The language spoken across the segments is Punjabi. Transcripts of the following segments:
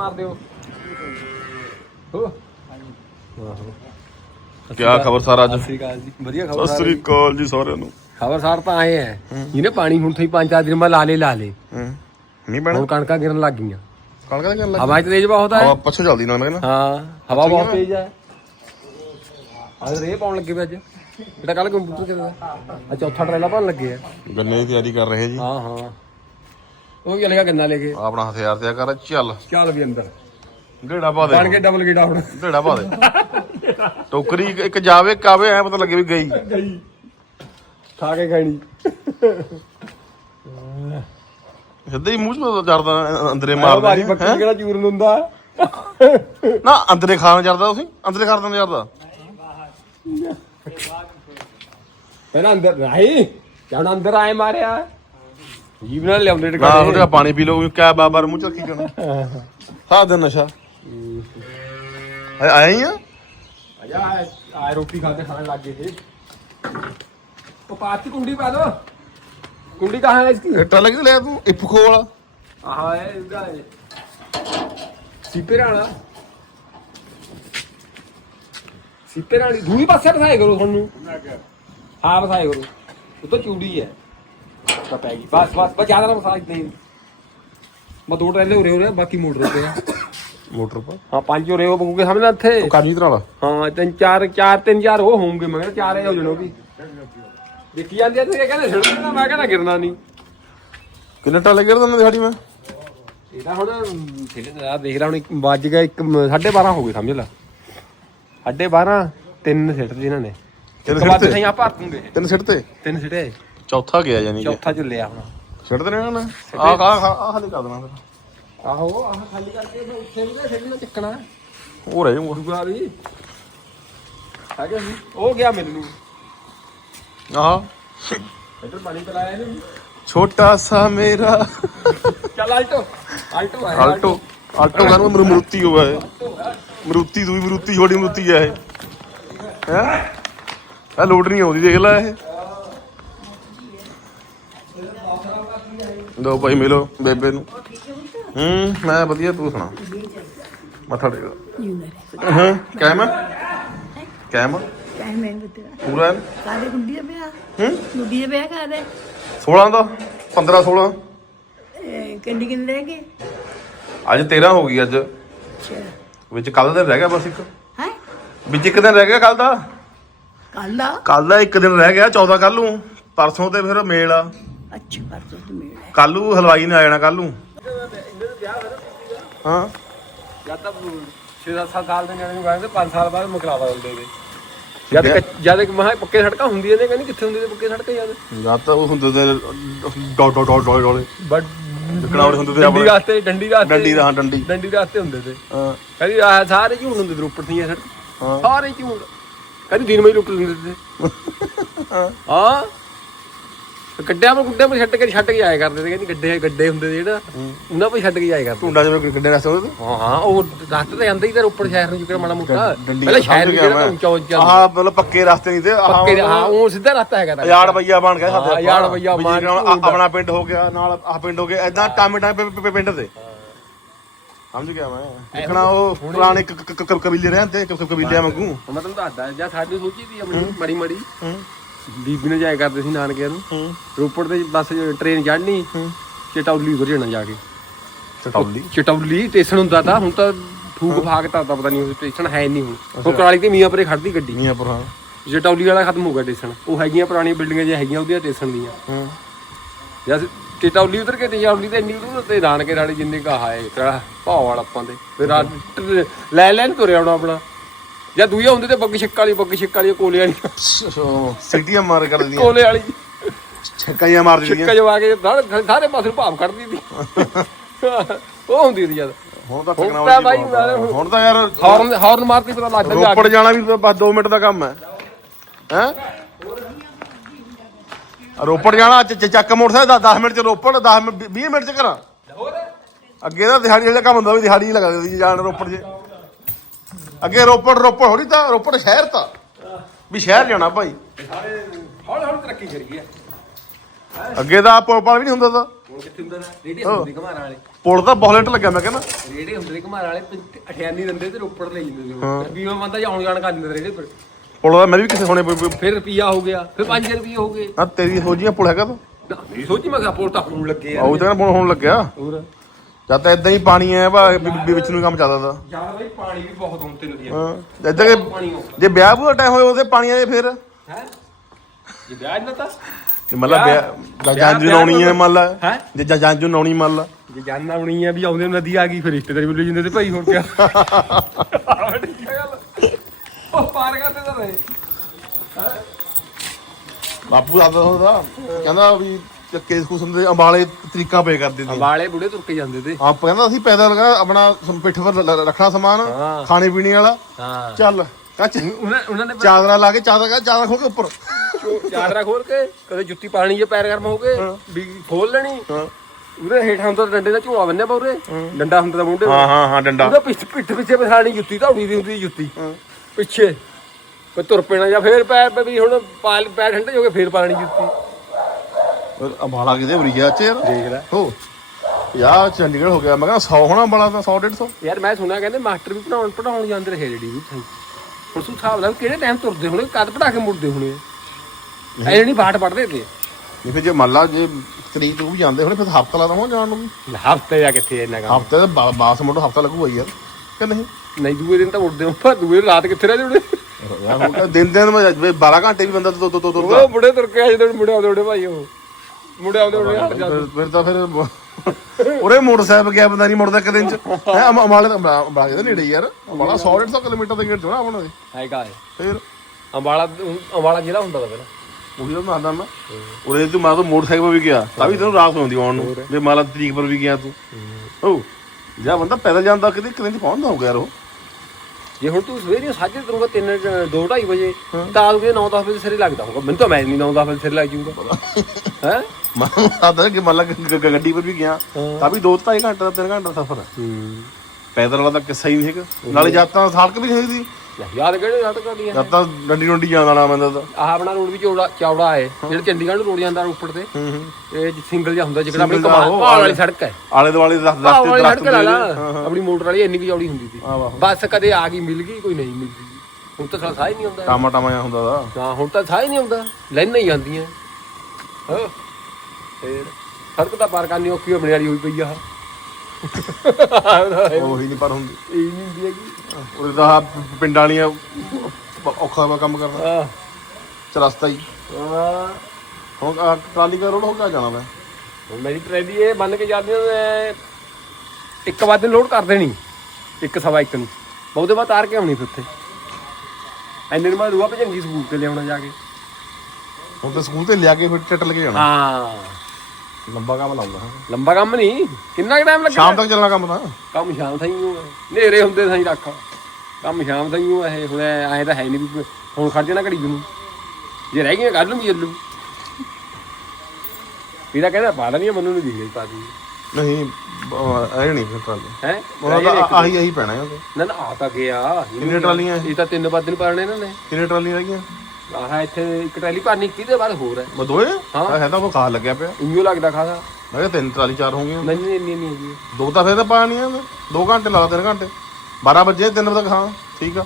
ਮਾਰ ਦਿਓ। ਹੋ। ਆਹੋ। ਕਿਆ ਖਬਰ ਸਾਰਾ ਅੱਜ? ਸਤਿ ਸ੍ਰੀ ਅਕਾਲ ਜੀ। ਵਧੀਆ ਖਬਰ ਸਤਿ ਸ੍ਰੀ? ਅਕਾਲ ਜੀ ਸਾਰਿਆਂ ਨੂੰ। ਖਬਰਸਾਰ ਤਾਂ ਆਏ ਐ। ਜਿਹਨੇ ਪਾਣੀ ਹੁਣ ਥਈ ਪੰਜ ਚਾਰ ਦਿਨ ਮੈਂ ਲਾ ਲੇ ਲਾ ਲੇ ਹੂੰ। ਨਹੀਂ ਹੁਣ ਕਣਕਾਂ ਗਿਰਨ ਲੱਗ ਗਈਆਂ। ਕਣਕ ਦਾ ਗੱਲ ਹਵਾ ਚ ਤੇਜ਼ ਬਹੁਤ ਹੈ ਪੱਛੋ ਚੱਲਦੀ ਨਾ ਮੈਂ ਕਹਿੰਦਾ। ਹਾਂ ਹਵਾ ਬਹੁਤ ਤੇਜ਼ ਹੈ ਅੱਜ ਰੇ ਪਾਉਣ ਲੱਗੇ ਵੇ ਅੱਜ। ਜਿਹੜਾ ਕੱਲ ਕੰਪਿਊਟਰ ਕਰਦਾ ਆ ਚੌਥਾ ਟਰੇਲਾ ਪਾਉਣ ਲੱਗੇ ਆ। ਗੰਨੇ ਦੀ ਤਿਆਰੀ ਕਰ ਰਹੇ ਜੀ। ਹਾਂ ਹਾਂ। ਉਹ ਵੀ ਅਲਗਾ ਗੰਨਾ ਲੈ ਕੇ? ਆਪਣਾ ਹਥਿਆਰ ਤਿਆਰ ਕਰ ਚੱਲ। ਚੱਲ ਵੀ ਅੰਦਰ। ਢੇੜਾ ਪਾ ਬਣ ਦੇ ਕੇ ਡਬਲ ਗੇੜਾ ਹੁਣ। ਢੇੜਾ ਪਾ ਦੇ। ਟੋਕਰੀ ਇੱਕ- ਜਾਵੇ ਇੱਕ ਆਵੇ ਐ ਪਤਾ ਲੱਗੇ ਵੀ ਗਈ। ਗਈ। ਖਾ ਕੇ ਖਾਣੀ। ਸਿੱਧਾ ਹੀ ਮੂੰਹ ਚ ਜਰਦਾ ਅੰਦਰੇ ਮਾਰੀ ਮਾਰਦੇ ਬੱਕਰੀ ਹੈਂ? ਕਿਹੜਾ ਚੂਰਨ ਹੁੰਦਾ ਨਾ ਅੰਦਰੇ ਖਾਣ ਜਰਦਾ ਤੁਸੀਂ? ਅੰਦਰੇ ਖਾਣ ਦਿੰਦੇ ਜਰਦਾ? ਪਹਿਲਾਂ ਅੰਦਰ ਨਹੀਂ ਜਦ ਅੰਦਰ ਆਏ ਮਾਰਿਆ। ਜੀਵ ਨਾਲ ਲਿਆਉਂਦੇ ਨਾ ਟਿਕਾਣੇ। ਉਹਦੇ ਪਾਣੀ ਪੀ ਲਓ ਕਿਆ ਬਾਬਾ ਮੂੰਹ ਚ ਰੱਖੀ ਜਾਣਾ ਨਸ਼ਾ। ਆਇਆ ਹੀ ਆ? ਅਜਾ ਆ ਰੋਟੀ ਖਾ ਕੇ ਖਾਣ ਲੱਗ ਗਏ थे ਪਪਾਤੀ ਕੁੰਡੀ ਪਾ ਦੋ। ਕੁੰਡੀ ਕਹਾਂ ਹੈ ਇਸकी ਇੱਟਾ ਲੱਗੀ ਲੈ ਤੂੰ ਇਫ ਖੋਲ। ਆਹ ਹੈ ਇਹਦਾ ਸੀਪੇ ਵਾਲਾ ਸੀਪੇ ਵਾਲੀ ਦੂਈ ਪਾਸੇ ਬਸਾਏ ਕਰੋ ਤੁਹਾਨੂੰ ਹਾਂ ਬਸਾਏ ਕਰੋ। ਉਹ ਤਾਂ ਚੂੜੀ ਹੈ। ਤਾਂ ਪੈ ਗਈ। ਬਸ ਬਸ ਬਸ ਜ਼ਿਆਦਾ ਨਾ ਮਸਾਜ ਨਹੀਂ ਮੈਂ ਦੋ ਟਰੇਲੇ ਉਰੇ ਉਰੇ ਆ, ਬਾਕੀ ਮੋਟਰ ਤੇ ਆ। ਮੋਟਰ ਪਾ ਹਾਂ ਪੰਜ ਉਰੇ ਉਹ ਬਗੂਗੇ ਸਮਝਣਾ ਇੱਥੇ? ਕਾਜੀ ਤਰ੍ਹਾਂ ਵਾਲਾ ਹਾਂ ਤਿੰਨ ਚਾਰ ਚਾਰ ਤਿੰਨ ਚਾਰ ਉਹ ਹੋਣਗੇ ਮੈਂ ਕਹਿੰਦਾ ਚਾਰ ਹੀ ਹੋ ਜਾਣੋ ਵੀ। ਦੇਖੀ ਜਾਂਦੇ ਆ ਤੇ ਕਹਿੰਦੇ ਛਿੜ ਦੇਣਾ ਮੈਂ ਕਹਿੰਦਾ ਗਿਰਨਾ ਨਹੀਂ। ਕਿੰਨੇ ਟਾਲੇ ਗਿਰ ਦਿੰਦੇ ਦਿਹਾੜੀ ਮੈਂ? ਇਹਦਾ ਹੁਣ ਖੇਲੇ ਆ ਦੇਖ ਲੈ ਹੁਣ ਵੱਜ ਗਿਆ ਇੱਕ ਮ- ਸਾਢੇ 12 ਹੋ ਗਏ ਸਮਝ ਲੈ। ਸਾਢੇ 12 ਤਿੰਨ ਸਿੱਟ ਦੇ ਇਹਨਾਂ ਨੇ। ਤਿੰਨ ਇੱਕ ਵੱਜ ਸਿੱਟ ਸਹੀ ਆ ਭਰ ਦੂੰਗੇ ਤਿੰਨ ਸਿੱਟ ਤੇ? ਤਿੰਨ ਸਿੱਟੇ ਚੌਥਾ ਗਿਆ ਯਾਨੀ ਕਿ। ਚੌਥਾ ਚੱਲਿਆ ਹੁਣ। ਸਿੱਟ ਤੇ ਨਾ ਆ ਆ ਆ ਹਾਲੇ ਕਰ ਦੇਣਾ ਫਿਰ। ਆਹੋ ਆਹ ਖਾਲੀ ਕਰਕੇ ਫਿਰ ਉੱਥੇ ਵੀ ਸਿੱਟਣਾ ਚੱਕਣਾ। ਉਹ ਰਹਿ ਜਾਊਗਾ। ਦੂਗਾ ਵੀ। ਹੈਗਾ ਸੀ। ਉਹ ਗਿਆ ਮੈਨੂੰ। ਆਹ। ਇੱਧਰ ਪਾਣੀ ਚਲਾਇਆ ਇਹਨੇ। ਛੋਟਾ ਸਾ ਮੇਰਾ। ਚੱਲ ਆਲਟੋ। ਆਲਟੋ ਹੈ ਆਲਟੋ। ਆਲਟੋ। ਗਨ ਮਰੂ ਮਰੂਤੀ ਹੋਇਆ ਹੈ। ਮਰੂਤੀ ਦੂਈ ਮਰੂਤੀ ਛੋਟੀ ਮਰੂਤੀ ਹੈ ਇਹ। ਹੈ? ਆ ਲੋਡ ਨਹੀਂ ਆਉਂਦੀ ਦੇਖ ਲੈ ਇਹ। ਲੋ ਭਾਈ ਮਿਲੋ ਬੇਬੇ ਨੂੰ। ਹੂੰ ਮੈਂ ਵਧੀਆ ਤੂੰ ਸੁਣਾ। ਮੱਥਾ ਟੇਕ ਹਾਂ ਕੈਮ ਕੈਮ ਕਾਹ ਮੈਂ ਬਤਰਾ ਪੂਰਾ? ਕਾਦੇ ਗੁੱਡੀ ਦੇ ਪਿਆ ਹੂੰ? ਗੁੱਡੀ ਦੇ ਪਿਆ ਕਾਦੇ 16 ਦਾ 15 16 ਕੰਡੀ ਕਿੰਨੇ ਰਹਿ ਗਏ ਅੱਜ 13 ਹੋ ਗਈ ਅੱਜ। ਵਿੱਚ ਕੱਲ ਦਿਨ ਰਹਿ ਗਿਆ ਬਸ ਇੱਕ। ਹੈ? ਵਿੱਚ ਇੱਕ ਦਿਨ ਰਹਿ ਗਿਆ ਕੱਲ ਦਾ। ਕੱਲ ਦਾ? ਕੱਲ ਦਾ ਇੱਕ ਦਿਨ ਰਹਿ ਗਿਆ 14 ਕੱਲ ਨੂੰ। ਪਰਸੋਂ ਤੇ ਫਿਰ ਮੇਲ। ਆ ਅੱਛਾ ਪਰਸੋਂ ਤੋਂ ਮਿਲ। ਕੱਲ ਹਲਵਾਈ ਨੇ ਆ ਜਾਣਾ ਕੱਲ ਹਾਂ। ਜਾਂ ਤਾਂ 6-7 ਸਾਲ ਦੇ ਨਿਆਣੇ ਨੂੰ ਕਹਿੰਦੇ 5 ਸਾਲ ਬਾਅਦ ਮਕਲਾਵਾ ਦਿੰਦੇ ਨੇ। ਜਦ ਕੱਚ- ਜਦ ਇੱਕ ਮਹਾ ਪੱਕੇ ਸੜਕਾਂ ਹੁੰਦੀਆਂ ਨੇ ਕਹਿੰਦੇ ਕਿੱਥੇ ਹੁੰਦੇ ਨੇ ਪੱਕੇ ਸੜਕਾਂ ਜਦ ਜਾਂ ਤਾਂ ਉਹ ਹੁੰਦੇ ਤੇ dot dot dot dot dot but ਕੜਾਉੜੇ ਹੁੰਦੇ ਤੇ ਡੰਡੀ ਆਪਣੇ ਰਾਸਤੇ ਡੰਡੀ ਰਾਸਤੇ ਡੰਡੀ ਦਾ ਹਾਂ ਡੰਡੀ। ਡੰਡੀ ਰਾਸਤੇ ਹੁੰਦੇ ਤੇ। ਹਾਂ। ਕਹਿੰਦੀ ਆਹ ਸਾਰੇ ਝੂਣ ਹੁੰਦੇ ਤੇ ਉੱਪਰ ਦੀਆਂ ਸੜਕ। ਹਾਂ। ਸਾਰੇ ਝੂਣ ਕਹਿੰਦੀ ਦਿਨ ਮੈਂ ਲੁੱਟ ਲੈਂਦੇ ਤੇ। ਹਾਂ। ਗੱਡਿਆਂ ਪਰ ਗੁੱਡਿਆਂ ਪਰ ਛੱਡ ਕੇ ਛੱਡ ਕੇ ਜਾਇਆ ਕਰਦੇ ਤੇ ਕਹਿੰਦੀ ਗੱਡੇ ਗੱਡੇ ਹੁੰਦੇ ਜਿਹੜਾ ਉਹਨਾਂ ਪਰ ਛੱਡ ਕੇ ਜਾਇਆ ਕਰਦੇ ਢੂੰਡਾ ਜਿਵੇਂ ਗੱਡੇ ਰਸਤੇ ਹੁੰਦੇ ਤੇ ਹਾਂ ਹਾਂ ਉਹ ਰਸਤੇ ਤੇ ਜਾਂਦੇ ਹੀ ਤੇ ਉੱਪਰ ਸ਼ਹਿਰ ਨੂੰ ਜਿਕਰ ਮਾੜਾ ਮੋਟਾ। ਪਹਿਲਾਂ ਸ਼ਹਿਰ ਗਿਆ ਜਿਹੜਾ। ਉੱਚਾ ਉੱਚਾ ਆਹ ਮਤਲਬ ਪੱਕੇ ਰਸਤੇ ਨਹੀਂ ਤੇ ਪੱਕੇ ਹਾਂ ਉਹ ਸਿੱਧਾ ਰਸਤਾ ਹੈਗਾ ਤਾਂ। ਯਾਰ ਬਈਆ ਬਣ ਗਿਆ ਹਾਂ, ਯਾਰ ਬਈਆ ਬਣ। ਆਪਣਾ ਪਿੰਡ ਹੋ ਗਿਆ ਨਾਲ ਆਹ ਪਿੰਡ ਹੋ ਗਿਆ ਐਦਾਂ ਟਾਮੇ ਟਾਮੇ ਪਿੰਡ ਤੇ ਸਮਝ ਗਿਆ ਮੈਂ। ਦੇਖਣਾ ਉਹ ਪੁਰਾਣੇ ਕਬੀਲੇ ਰਹਿੰਦੇ ਕ- ਕ- ਕਬੀਲਿਆਂ ਵਾਂਗੂ। ਮੈਂ ਤੁਹਾਨੂੰ ਦੱਸਦਾ ਜਾਂ ਸਾਡੀ ਸੋਚੀ ਸੀ ਆਪਣੀ ਮੜੀ ਮੜੀ। ਹੂੰ। ਬੀਬੀ ਨੇ ਜਾਇਆ ਕਰਦੇ ਸੀ ਨਾਨਕਿਆਂ ਨੂੰ। ਹੂੰ। ਰੋਪੜ ਤੇ ਬੱਸ ਟ੍ਰੇਨ ਚੜ੍ਹਨੀ ਚਟੌਲੀ ਉਧਰ ਜਾਣਾ ਜਾ ਕੇ। ਚਟੌਲੀ? ਚਟੌਲੀ ਸਟੇਸ਼ਨ ਹੁੰਦਾ ਤਾਂ ਹੁਣ ਤਾਂ ਫੂਕ ਫਾਕ ਤਾਂ ਪਤਾ ਨਹੀਂ ਉਹ ਸਟੇਸ਼ਨ ਹੈ ਨਹੀਂ ਹੁਣ। ਹੁਣ ਕਰਾਲੀ ਤੇ ਮੀਆਂਪੁਰੇ ਖੜਦੀ ਗੱਡੀ। ਮੀਆਂਪੁਰ ਹਾਂ। ਚਟੌਲੀ ਵਾਲਾ ਖਤਮ ਹੋ ਗਿਆ ਸਟੇਸ਼ਨ ਉਹ ਹੈਗੀਆਂ ਪੁਰਾਣੀਆਂ ਬਿਲਡਿੰਗਾਂ ਜਿਹੀਆਂ ਹੈਗੀਆਂ ਉਹਦੀਆਂ ਸਟੇਸ਼ਨ ਦੀਆਂ। ਹੂੰ। ਜਦ ਚਟੌਲੀ ਉਤਰ ਕੇ ਚਟੌਲੀ ਤੇ ਇੰਨੀ ਉਤਰ ਤੇ ਨਾਨਕੇ ਰਾੜੇ ਜਿੰਨੇ ਕਾ ਹਾਏ ਤੇਰਾ ਭਾਅ ਵਾਲਾ ਆਪਾਂ ਦੇ। ਫਿਰ ਲੈ ਲੈਣ ਤੁਰਿਆ ਆਉਣਾ ਆਪਣਾ। ਜਾਂ ਦੂਜੇ ਹੁੰਦੇ ਤੇ ਬੱਗ ਛਿੱਕ ਵਾਲੀ ਬੱਗ ਛਿੱਕ ਵਾਲੀ ਕੋਲੇ ਵਾਲੀ। ਸਿੱਟੀਆਂ ਮਾਰ ਕਰ ਦਿੰਦੀਆਂ। ਕੋਲੇ ਵਾਲੀ। ਛੱਕਾਈਆਂ ਮਾਰ ਦਿੰਦੀਆਂ। ਛਿੱਕਾ ਜਵਾ ਕੇ ਸਾਰੇ- ਸਾਰੇ ਪਾਸੇ ਨੂੰ ਭਾਵ ਕੱਢਦੀ ਸੀ ਉਹ ਹੁੰਦੀ ਸੀ ਜਦ ਹੁਣ ਤਾਂ ਹੁਣ ਤਾਂ ਟੈਕਨੋਲੋਜੀ ਬਾਈ। ਹੁਣ- ਤਾਂ ਯਾਰ ਹਾਰਨ ਹਾਰਨ ਮਾਰਤੀ ਪਤਾ ਲੱਗਦਾ ਵੀ ਆ। ਰੋਪੜ ਜਾਣਾ ਵੀ ਬਸ 2 ਮਿੰਟ ਦਾ ਕੰਮ ਹੈ। ਹੈ? ਰੋਪੜ ਜਾਣਾ ਚ- ਚ- ਚੱਕ ਮੋਟਰਸਾਈਕਲ 10 ਮਿੰਟ ਚ ਰੋਪੜ 10 ਮਿੰਟ 20 ਮਿੰਟ ਚ ਕਰਾਂ। ਅੱਗੇ ਤਾਂ ਦਿਹਾੜੀ ਵਾਲਾ ਕੰਮ ਹੁੰਦਾ ਵੀ ਦਿਹਾੜੀ ਹੀ ਲਗਾ ਦਿੰਦੀ ਜਾਣ ਰੋਪੜ ਜੇ ਅੱਗੇ ਰੋਪੜ ਰੋਪੜ ਹੋਣੀ ਤਾਂ ਰੋਪੜ ਸ਼ਹਿਰ ਤਾਂ। ਵੀ ਸ਼ਹਿਰ ਜਾਣਾ ਭਾਈ। ਹੌਲੀ ਹੌਲੀ ਤਰੱਕੀ ਕਰੀ ਹੈ ਅੱਗੇ ਤਾਂ ਪੁਲ ਪਾਲ ਵੀ ਨਹੀਂ ਹੁੰਦਾ ਤਾਂ। ਹੁਣ ਕਿੱਥੇ ਹੁੰਦਾ ਰੇਡੀ ਹੁੰਦੀ ਘਮਾਰਾਂ ਵਾਲੇ। ਪੁਲ ਤਾਂ ਬਹੁਤ ਲੇਟ ਲੱਗਿਆ ਮੈਂ ਕਹਿੰਦਾ। ਰੇੜੇ ਹੁੰਦੇ ਨੇ ਘਮਾਰ ਵਾਲੇ ਅਠਿਆਨੀ ਦਿੰਦੇ ਤੇ ਰੋਪੜ ਲੈ ਜਾਂਦੇ ਸੀ। ਉਹ ਰੁਪਈਆ ਬੰਦਾ ਜਾਣ ਜਾਣ ਕਰ ਦਿੰਦੇ ਰੇੜੇ ਪਰ ਪੁਲ ਦਾ ਮੈਂ ਵੀ ਕਿਸੇ ਹੋਣੇ ਫਿਰ ਰੁਪਈਆ ਹੋ ਗਿਆ ਫਿਰ 5 ਰੁਪਏ ਹੋ ਗਏ। ਹਾਂ ਤੇਰੀ ਸੋਝੀਆਂ ਪੁਲ ਹੈਗਾ ਤੂੰ। ਨਾ, ਸੋਚੀ ਮੈਂ ਕਿਹਾ ਪੁਲ ਤਾਂ ਹੁਣ ਲੱਗੇ ਆਉ ਤਾਂ ਪੁਲ ਹੋਣ ਲੱਗਿਆ। ਹੋਰ? ਜਦ ਤਾਂ ਇਦਾਂ ਹੀ ਪਾਣੀ ਆਇਆ ਵਾ ਵੀ- ਵਿੱਚ ਨੂੰ ਕੰਮ ਚੱਲਦਾ ਤਾ। ਯਾਰ ਬਈ ਪਾਣੀ ਵੀ ਬਹੁਤ ਹੁੰਦੇ ਨਦੀਆਂ ਹਾਂ ਇਦਾਂ ਕਿ ਪਾਣੀ ਜੇ ਵਿਆਹ ਬੂਆ ਟਾਈਮ ਹੋਏ ਉਹਦੇ ਪਾਣੀ ਆਏ ਫਿਰ? ਹੈ? ਜੇ ਵਿਆਹ ਨਾ ਤਾਂ। ਜੇ ਮਤਲਬ ਵਿਆਹ ਜਾਂਜੂ ਵਿਆਹ ਨਾਉਣੀ ਹੈ ਮੰਨ ਲਾ। ਹੈਂ? ਜੇ ਜਾਂ- ਜਾਂਜੂ ਨਾਉਣੀ ਮੰਨ ਲਾ। ਜੇ ਜਾਨਣਾ ਆਉਣੀ ਆ ਵੀ ਆਉਂਦੇ ਨੂੰ ਨਦੀ ਆ ਗਈ ਫਿਰ ਰਿਸ਼ਤੇਦਾਰੀ ਬੁੱਲੇ ਜਾਂਦੇ ਤੇ ਭਾਈ ਹੋਰ ਕਿਆ। ਆਹ ਠੀਕ ਆ ਗੱਲ ਉਹ ਪਾਰ ਕਰਦੇ ਤਾਂ ਰਹੇ। ਬਾਪੂ ਦਾਦਾ ਹੁੰਦਾ ਕਹਿੰਦਾ ਵੀ ਕੇਸ ਕੁਸ ਹੁੰਦੇ ਅੰਬਾਲੇ ਤਰੀਕਾ ਪੇ ਕਰਦੇ ਸੀ ਵਾਲੇ ਬੁੜੇ ਤੁਰ ਕੇ ਜਾਂਦੇ ਤੇ। ਆਪ ਕਹਿੰਦਾ ਅਸੀਂ ਪੈਦਲ ਕਹਿੰਦਾ ਆਪਣਾ ਸਮ- ਪਿੱਠ ਪਰ ਲ- ਰੱਖਣਾ ਸਮਾਨ ਹਾਂ। ਖਾਣੇ ਪੀਣੇ ਵਾਲਾ। ਹਾਂ। ਚੱਲ ਕੱਚ। ਉਹਨਾਂ ਉਹਨਾਂ ਨੇ ਚਾਦਰਾ ਲਾ ਕੇ ਚਾਦਰਾ ਕਹਿੰਦਾ ਚਾਦਰਾ ਖੋਲ ਕੇ ਉੱਪਰ। ਚਾਦਰਾ ਖੋਲ ਕੇ ਕਦੇ ਜੁੱਤੀ ਪਾਣੀ ਜੇ ਪੈਰ ਗਰਮ ਹੋ ਗਏ ਵੀ ਖੋਲ ਲੈਣੀ। ਹਾਂ। ਉਹਦੇ ਹੇਠਾਂ ਹੁੰਦਾ ਤਾਂ ਡੰਡੇ ਦਾ ਝੋਲਾ ਬੰਨਿਆ ਪਾ ਡੰਡਾ ਹੁੰਦਾ ਤਾਂ ਮੁੰਡੇ ਹਾਂ ਹਾਂ ਹਾਂ ਡੰਡਾ। ਉਹਦਾ ਪਿੱਛ ਪਿੱਠ ਪਿੱਛੇ ਪਛਾਣੀ ਜੁੱਤੀ ਧੌੜੀ ਦੀ ਹੁੰਦੀ ਜੁੱਤੀ। ਪਿੱਛੇ। ਕੋਈ ਤੁਰ ਪੈਣਾ ਜਾਂ ਫੇਰ ਪੇ ਵੀ ਹੁਣ ਪਾਲ ਪੈਰ ਠੰਡੇ ਹੋ ਗਏ ਫੇਰ ਪਾਣੀ ਜੁੱਤੀ। ਅੰਬਾਲਾ ਕਿਤੇ ਬਰੀਆ ਚ ਯਾਰ। ਦੇਖ ਲੈ ਹੋ। ਯਾ ਚੰਡੀਗੜ੍ਹ ਹੋ ਗਿਆ। ਮੈਂ ਕਹਿੰਦਾ 100 ਹੋਣਾ ਬੜਾ ਤਾਂ 100 150 ਯਾਰ ਮੈਂ ਸੁਣਿਆ ਕਹਿੰਦੇ ਮਾਸਟਰ ਵੀ ਪੜਾਉਣ ਪੜਾਉਣ ਜਾਂਦੇ ਰਹੇ ਜਿਹੜੀ ਵੀ ਥਾਈ ਹੁਣ ਤੂੰ ਹਿਸਾਬ ਲਾ ਕਿਹੜੇ ਟਾਈਮ ਤੁਰਦੇ ਹੋਣੇ? ਕਦ ਪੜਾ ਕੇ ਮੁੜਦੇ ਹੋਣੇ ਐ ਨਹੀਂ ਬਾਟ ਪੜਦੇ ਤੇ। ਨਹੀਂ ਫਿਰ ਜੇ ਮੰਨ ਲਾ ਜੇ ਤਰੀਕ ਨੂੰ ਵੀ ਜਾਂਦੇ ਹੋਣੇ ਫਿਰ ਹਫਤਾ ਲੱਗਦਾ ਹੋਣਾ ਜਾਣ ਨੂੰ ਹਫ਼ਤੇ ਜਾਂ ਕਿੱਥੇ ਇੰਨਾ ਕੰਮ? ਹਫ਼ਤੇ ਦਾ ਬਾਸ ਮੋਟੋ ਹਫਤਾ ਲੱਗੂਗਾ ਹੀ ਯਾਰ। ਕਿ ਨਹੀਂ? ਨਹੀਂ ਦੂਏ ਦਿਨ ਤਾਂ ਮੁੜਦੇ ਹੋ ਪਰ ਦੂਏ ਰਾਤ ਕਿੱਥੇ ਰਹਿ ਜੁੜੇ ਯਾਰ ਹੁਣ ਤਾਂ ਦਿਨ ਦਿਨ ਮੈਂ 12 ਘੰਟੇ ਵੀ ਬੰਦਾ ਤੋਂ ਤੋਂ ਤੋਂ ਉਹ ਬੁੜੇ ਤੁਰ ਕੇ ਆਏ ਜਦੋਂ ਮੁੰਡੇ ਆਉਂਦੇ ਭਾਈ ਉਹ। ਮੁੰਡੇ ਆਉਂਦੇ ਉਹਦੇ ਹਟ ਜਾ ਫਿਰ ਤਾਂ ਫਿਰ ਉਰੇ ਮੋਟਰਸਾਈਕਲ ਗਿਆ ਬੰਦਾ ਨਹੀਂ ਮੁੜਦਾ ਇੱਕ ਦਿਨ ਚ। ਹੈ ਅਮਾਲੇ ਦਾ ਅੰਬਾਲੇ ਦੇ ਨੇੜੇ ਯਾਰ। ਅੰਬਾਲਾ 100 150 ਕਿਲੋਮੀਟਰ ਦੇ ਗੇੜ ਚੋਣਾ ਆਪਣਾ ਦੇ ਹੈਗਾ ਹੈ ਫਿਰ? ਅੰਬਾਲਾ ਅੰਬਾਲਾ ਜ਼ਿਲ੍ਹਾ ਹੁੰਦਾ ਤਾਂ ਪਹਿਲਾਂ ਉਹੀ ਤਾਂ ਮੰਨਦਾ ਮੈਂ। ਉਰੇ ਤੂੰ ਮੈਂ ਤਾਂ ਮੋਟਰਸਾਈਕਲ ਵੀ ਗਿਆ ਤਾਂ ਵੀ ਤੈਨੂੰ ਰਾਤ ਹੁੰਦੀ ਆਉਣ ਨੂੰ। ਵੀ ਮਾਲਾ ਤਰੀਕ ਪਰ ਵੀ ਗਿਆ ਤੂੰ। ਹੋ। ਜਾਂ ਬੰਦਾ ਪੈਦਲ ਜਾਂਦਾ ਕਿਤੇ ਚ ਪਹੁੰਚਦਾ ਹੋਊਗਾ ਯਾਰ ਉਹ। ਜੇ ਹੁਣ ਤੂੰ ਸਵੇਰੇ ਸਾਜੇ ਤਰੂਗਾ 3 2 2:30 ਵਜੇ ਤਾਂ ਆ ਕੇ 9 10 ਵਜੇ ਸਿਰੇ ਲੱਗਦਾ ਹੋਊਗਾ। ਮੈਨੂੰ ਤਾਂ ਮੈਂ ਨਹੀਂ 9 10 ਵਜੇ ਸਿਰੇ ਲੱਗ ਜੂਗਾ ਹੈ? ਮੈਂ ਆਦਾ ਕਿ ਮੱਲਾ ਗੱਡੀ ਪਰ ਵੀ ਗਿਆ ਤਾਂ ਵੀ 2-2.5 ਘੰਟੇ ਦਾ 3 ਘੰਟੇ ਦਾ ਸਫ਼ਰ। ਹੈ। ਪੈਦਲ ਵਾਲਾ ਤਾਂ ਕਿੱਸਾ ਹੀ ਨਹੀਂ ਹੈਗਾ। ਨਾਲੇ ਜਾਤਾਂ ਸੜਕ ਵੀ ਨਹੀਂ ਹੈਗੀ। ਯਾਦ ਕਿਹੜੇ ਨਾਟਕ ਕਰਦੀ ਜਦ ਤਾਂ ਡੰਡੀ ਡੰਡੀ ਜਾਣ ਵਾਲਾ ਬੰਦਾ ਤਾਂ। ਆਹ ਆਪਣਾ ਰੋਡ ਵੀ ਚੌੜਾ ਚੌੜਾ ਹੈ। ਜਿਹੜਾ ਚੰਡੀਗੜ੍ਹ ਨੂੰ ਰੋਡ ਜਾਂਦਾ ਉੱਪਰ ਤੇ ਹੂੰ ਹੂੰ। ਇਹ ਸਿੰਗਲ ਜਿਹਾ ਹੁੰਦਾ ਜਿਹੜਾ ਆਪਣੀ ਕਮਾਲ ਭਾਲ ਵਾਲੀ ਸੜਕ ਹੈ। ਆਲੇ ਦੁਆਲੇ ਦਸ ਭਾਲ ਦਸ ਵਾਲੀ ਦਰਖਤ ਸੜਕ ਲਾ। ਲਾ ਆਪਣੀ ਮੋਟਰ ਵਾਲੀ ਇੰਨੀ ਕੁ ਚੌੜੀ ਹੁੰਦੀ ਸੀ। ਆਹ ਵਾਹ। ਬੱਸ ਕਦੇ ਆ ਗਈ ਮਿਲ ਗਈ ਕੋਈ ਨਹੀਂ ਮਿਲਦੀ। ਹੁਣ ਤਾਂ ਸਾਲਾ ਸਾਹ ਹੀ ਨਹੀਂ ਆਉਂਦਾ। ਟਾਮਾ ਟਾਮਾ ਜਿਹਾ ਹੁੰਦਾ ਦਾ। ਹਾਂ ਹੁਣ ਤਾਂ ਸਾਹ ਹੀ ਨਹੀਂ ਆਉਂਦਾ। ਲੈਣ ਹੀ ਜਾਂਦੀਆਂ ਹਾਂ। ਫੇਰ ਸੜਕ ਤਾਂ ਪਾਰ ਕਰਨੀ ਔਖੀ ਹੋਣੀ ਵਾਲੀ ਹੋਈ ਪਈ ਆ। ਇਹ ਉਹੀ ਨਹੀਂ ਪਰ ਹੁੰਦੀ। ਨਹੀਂ ਹੁੰਦੀ ਹੈਗੀ। ਉਰੇ ਤਾਂ ਆਹ ਪਿੰਡਾਂ ਵਾਲੀਆਂ ਔਖਾ ਵਾ ਕੰਮ ਕਰਨਾ। ਆਹ ਚਰਸਤਾ ਹੀ। ਆਹ ਹੁਣ ਆਹ ਟਰਾਲੀ ਦਾ ਰੋਡ ਹੋ ਕੇ ਜਾਣਾ ਮੈਂ। ਮੇਰੀ ਟਰੈਲੀ ਇਹ ਮੰਨ ਕੇ ਜਾਂਦੀ ਨੇ ਇੱਕ ਵਾਰ ਦਿਨ ਲੋਡ ਕਰ ਦੇਣੀ। ਇੱਕ ਸਵਾ ਇੱਕ ਨੂੰ। ਬਹੁਤੇ ਬਾਅਦ ਤਾਰ ਕੇ ਆਉਣੀ ਫਿਰ ਉੱਥੇ। ਐਨੇ ਨੂੰ ਮੈਂ ਰੂਆ ਭਜੰਗੀ ਸਕੂਲ ਤੇ ਲਿਆਉਣਾ ਜਾ ਕੇ। ਹੁਣ ਤੇ ਸਕੂਲ ਤੇ ਲਿਆ ਕੇ ਫਿਰ ਟੱਟ ਲੈ ਕੇ ਜਾਣਾ। ਹਾਂ। ਲੰਬਾ ਕੰਮ ਲਾਉਂਦਾ ਹਾਂ। ਲੰਬਾ ਕੰਮ ਨਹੀਂ। ਕਿੰਨਾ ਕੁ ਟਾਈਮ ਲੱਗਣਾ? ਸ਼ਾਮ ਤੱਕ ਚੱਲਣਾ ਕੰਮ ਤਾਂ। ਕੰਮ ਸ਼ਾਮ ਤਾਈਂ ਹੋ ਨੇਰੇ ਹੁੰਦੇ ਸਾਈ ਰੱਖ। ਕੰਮ ਸ਼ਾਮ ਤਾਈਂ ਹੋ ਇਹ ਹੁਣ ਐ ਤਾਂ ਹੈ ਨਹੀਂ ਵੀ ਹੁਣ ਖੜ ਜਾਣਾ ਘੜੀ ਨੂੰ। ਜੇ ਰਹਿ ਗਈਆਂ ਕੱਲ ਨੂੰ ਵੀ ਚੱਲੂ ਇਹਦਾ ਕਹਿੰਦਾ ਪਾ ਨਹੀਂ ਮੈਨੂੰ ਨਹੀਂ ਦਿਖੇ ਪਾ ਦੀ ਨਹੀਂ ਐ ਨਹੀਂ ਫਿਰ ਟਰਾਲੀ ਹੈ? ਉਹਨਾਂ ਦਾ ਆ- ਆਹੀ ਆਹੀ ਪੈਣਾ ਹੈ ਉਹਦੇ। ਨਾ ਨਾ ਆ ਤਾਂ ਗਿਆ। ਕਿੰਨੀਆਂ ਟਰਾਲੀਆਂ ਇਹ? ਇਹ ਤਾਂ ਤਿੰਨ ਬਾਦ ਦਿਨ ਪਾਣੇ ਇਹਨਾਂ ਨੇ ਕਿੰਨੇ ਟਰਾਲੀਆਂ ਰਹਿ ਗਈਆਂ? ਆਹ ਇੱਥੇ ਇੱਕ ਟਰਾਲੀ ਭਰਨੀ ਕਿਹਦੇ ਬਾਅਦ ਹੋਰ ਹੈ। ਮੈਂ ਦੋਏ? ਹਾਂ। ਹੈ ਤਾਂ ਉਹ ਖਾ ਲੱਗਿਆ ਪਿਆ। ਇੰਜੋ ਲੱਗਦਾ ਖਾਸਾ। ਮੈਂ ਕਿਹਾ ਤਿੰਨ ਟਰਾਲੀ ਚਾਰ ਹੋਣਗੀਆਂ। ਨਹੀਂ ਨਹੀਂ ਇੰਨੀ ਨਹੀਂ ਹੈਗੀ। ਦੋ ਤਾਂ ਫਿਰ ਤਾਂ ਪਾਣੀਆਂ ਨੇ। ਦੋ ਘੰਟੇ ਲਾ ਲਾ, ਤਿੰਨ ਘੰਟੇ। 12 ਵਜੇ ਤਿੰਨ ਵਜੇ ਤੱਕ ਹਾਂ ਠੀਕ ਆ।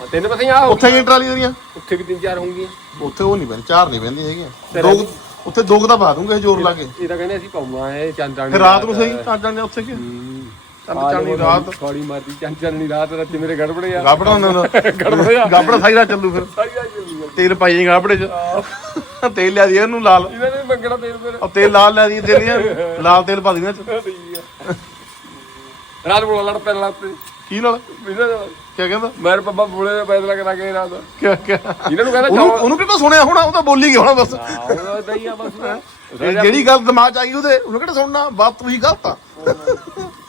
ਹਾਂ, ਤਿੰਨ ਪਸੇ ਆ ਉੱਥੇ ਕੀ ਟਰਾਲੀ ਦੀਆਂ ਉੱਥੇ ਵੀ ਤਿੰਨ ਚਾਰ ਹੋਣਗੀਆਂ। ਉੱਥੇ ਉਹ ਨਹੀਂ ਪੈਂਦੀ ਚਾਰ ਨਹੀਂ ਪੈਂਦੀ ਹੈਗੀਆਂ ਦੋ ਉੱਥੇ ਦੋ ਕੁ ਤਾਂ ਪਾ ਦੂੰਗੇ ਜ਼ੋਰ ਲਾ ਕੇ। ਇਹ ਤਾਂ ਕਹਿੰਦੇ ਅਸੀਂ ਪਾਉਣਾ ਹੈ ਚੰਦ ਫਿਰ ਰਾਤ ਨੂੰ ਸਹੀ ਚਾਰ ਜਾਣੇ ਉੱਥੇ ਕੀ? ਚੰਦ ਚਾਣੀ ਰਾਤ। ਕਾਲੀ ਮਾਰਦੀ ਚੰਦ ਚਾਣੀ ਰਾਤ ਰਾਤ ਮੇਰੇ ਗੜਬੜੇ ਆ। ਗਾਬੜਾ ਹੁੰਦਾ। ਗੜਬੜੇ ਆ। ਗਾਬੜਾ ਸਾਈ ਰਾਤ ਚੱਲੂ ਫਿਰ। ਸਾਰੀ ਤੇਲ ਪਾਈ ਜਾਈ ਗਾਬੜੇ ਚ। ਤੇਲ ਲਿਆ ਦੀ ਇਹਨੂੰ ਲਾਲ। ਇਹਨਾਂ ਨੇ ਮੰਗਣਾ ਤੇਲ ਫਿਰ। ਉਹ ਤੇਲ ਲਾਲ ਲਿਆ ਦੀ ਤੇਲੀਆਂ ਲਾਲ ਤੇਲ ਪਾ ਦਿੰਦੇ ਚ। ਰਾਤ ਬੋਲਾ ਲੜ ਪੈਣ ਲੱਗ ਪਏ। ਕੀ ਨਾਲ? ਇਹਨਾਂ ਕੀ ਕਹਿੰਦਾ? ਮੇਰੇ ਪੱਪਾ ਬੋਲੇ ਦਾ ਬੈਦਲਾ ਕਰਾ ਕੇ ਰਾਤ ਕਿਆ ਇਹਨਾਂ ਨੂੰ ਕਹਿੰਦਾ ਉਹਨੂੰ ਉਹਨੂੰ ਕਿਹੜਾ ਸੁਣਿਆ ਹੋਣਾ? ਉਹ ਤਾਂ ਬੋਲੀ ਗਿਆ ਹੋਣਾ ਬਸ। ਆਹ ਦਈਆ ਬਸ। ਇਹ ਜਿਹੜੀ ਗੱਲ ਦਿਮਾਗ ਚ ਆਈ ਉਹਦੇ ਉਹਨੂੰ ਕਿਹੜਾ ਸੁਣਨਾ? ਬਾਤ ਤੂੰ ਹੀ ਗਲਤ ਆ।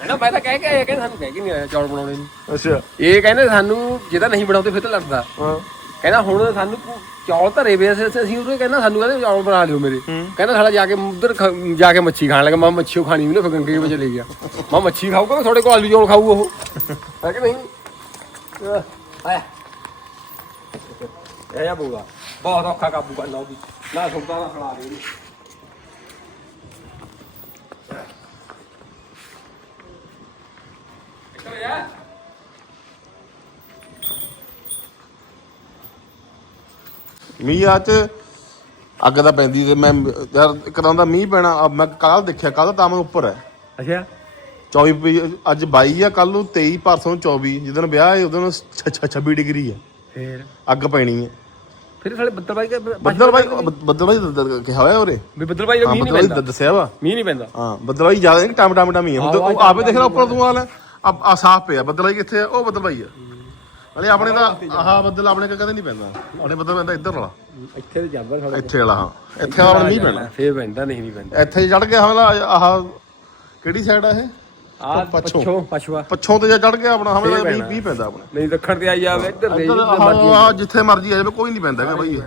ਨਾ ਮੈਂ ਤਾਂ ਕਹਿ ਕੇ ਆਇਆ ਕਹਿੰਦੇ ਸਾਨੂੰ ਕਹਿ ਕੇ ਨਹੀਂ ਆਇਆ ਚੌਲ ਬਣਾਉਣੇ ਨੂੰ। ਅੱਛਾ। ਇਹ ਕਹਿੰਦੇ ਸਾਨੂੰ ਜੇ ਤਾਂ ਨਹੀਂ ਬਣਾਉਂਦੇ ਫਿਰ ਤਾਂ ਲੜਦਾ। ਹਾਂ। ਕਹਿੰਦਾ ਹੁਣ ਸਾਨੂੰ ਭੁ- ਚੌਲ ਧਰੇ ਵੇ ਅਸੀਂ ਅਸੀਂ ਉਹਨੂੰ ਕਹਿੰਦਾ ਸਾਨੂੰ ਕਹਿੰਦੇ ਚੌਲ ਬਣਾ ਲਿਓ ਮੇਰੇ। ਕਹਿੰਦਾ ਸਾਲਾ ਜਾ ਕੇ ਉਧਰ ਜਾ ਕੇ ਮੱਛੀ ਖਾਣ ਲੱਗਾ। ਮੈਂ ਮੱਛੀ ਖਾਣੀ ਵੀ ਨਾ ਫਿਰ ਗੰਗੇ ਵਿੱਚ ਲੈ ਗਿਆ ਮੈਂ ਮੱਛੀ ਖਾਊਗਾ ਤੁਹਾਡੇ ਕੋਲ ਆਲੂ ਚੌਲ ਖਾਊ ਉਹ। ਹੈ ਕਿ ਨਹੀਂ। ਅਹ, ਆਇਆ। ਇਹ ਆ ਬੋਲਾ ਬਹੁਤ ਔਖਾ ਕਾਬੂ ਕਰਨਾ ਉਹ ਵੀ ਨਾ ਸੁਣਦਾ ਨਾ ਖੜਾ ਦੇ ਉਹਨੂੰ। ਮੀਂਹ ਆ ਚ ਅੱਗ ਤਾਂ ਪੈਂਦੀ ਤੇ ਮੈਂ ਯਾਰ ਇੱਕ ਤਾਂ ਦਾ ਮੀਂਹ ਪੈਣਾ ਮੈਂ ਕੱਲ ਦੇਖਿਆ ਕੱਲ ਤਾਂ ਮੈਂ ਉੱਪਰ ਹੈ। ਅੱਛਾ। 24 ਵੀ- ਅੱਜ 22 ਆ ਕੱਲ ਨੂੰ 23 ਪਰਸੋਂ ਨੂੰ 24 ਜਿੱਦਣ ਵਿਆਹ ਹੈ ਉਦੋਂ 26 ਡਿਗਰੀ ਹੈ ਫੇਰ? ਅੱਗ ਪੈਣੀ ਹੈ ਫਿਰ ਸਾਲੇ ਬੱਦਲ ਬਾਈ ਬੱਦਲ ਬਾਈ ਬੱਦਲ ਬਾਈ ਦ- ਦ- ਕਿਹਾ ਹੋਇਆ ਉਰੇ? ਵੀ ਬੱਦਲ ਬਾਈ ਹਾਂ ਮੀਂਹ ਨਹੀਂ ਬੱਦਲ ਪੈਂਦਾ। ਦੱਸਿਆ ਵਾ। ਮੀਂਹ ਨਹੀਂ ਪੈਂਦਾ। ਹਾਂ ਬੱਦਲ ਬਾਈ ਜ਼ਿਆਦਾ ਨਹੀਂ ਟਾਈਮ ਟਾਈਮ ਟਾਈਮ ਹੀ ਹੈ ਹੁਣ ਤਾਂ ਉਹ ਆਪੇ ਦੇਖ ਲੈ ਉੱਪਰ ਤੂੰ ਆ ਆ ਸਾਫ਼ ਪਿਆ ਬੱਦਲ ਕਿੱਥੇ ਆ? ਉਹ ਬੱਦਲ ਆ। ਹਲੇ ਆਪਣੇ ਤਾਂ ਆਹ ਬੱਦਲ ਆਪਣੇ ਕਾ ਕਦੇ ਨਹੀਂ ਪੈਂਦਾ। ਆਪਣੇ ਬੱਦਲ ਪੈਂਦਾ ਇੱਧਰ ਵਾਲਾ। ਇੱਥੇ ਤੇ ਜਾਂਦਾ ਸਾਡਾ ਇੱਥੇ ਵਾਲਾ ਹਾਂ। ਇੱਥੇ ਵਾਲਾ ਨਹੀਂ ਪੈਣਾ ਫੇਰ ਪੈਂਦਾ ਨਹੀਂ ਨਹੀਂ ਪੈਂਦਾ। ਇੱਥੇ ਚੜ ਗਿਆ ਹਮਲਾ ਆਹ ਕਿਹੜੀ ਸਾਈਡ ਆ ਇਹ? ਆ ਪੱਛੋਂ। ਪੱਛੋਂ ਪਛਵਾ। ਪੱਛੋਂ ਤੇ ਜੇ ਚੜ ਗਿਆ ਆਪਣਾ ਹਮਲਾ ਫੇਰ ਮੀਂਹ ਪੈਣਾ। ਮੀਂਹ ਪੈਂਦਾ ਆਪਣੇ। ਨਹੀਂ ਦੱਖਣ ਤੇ ਆਈ ਜਾਵੇ ਇੱਧਰ ਦੇ ਇੱਧਰ ਜਿੱਧਰ ਆਹ ਮਰਜ਼ੀ ਆਹ ਜਿੱਥੇ ਮਰਜ਼ੀ ਆ ਜਾਵੇ ਕੋਈ ਨਹੀਂ ਪੈਂਦਾ ਹੈਗਾ ਬਾਈ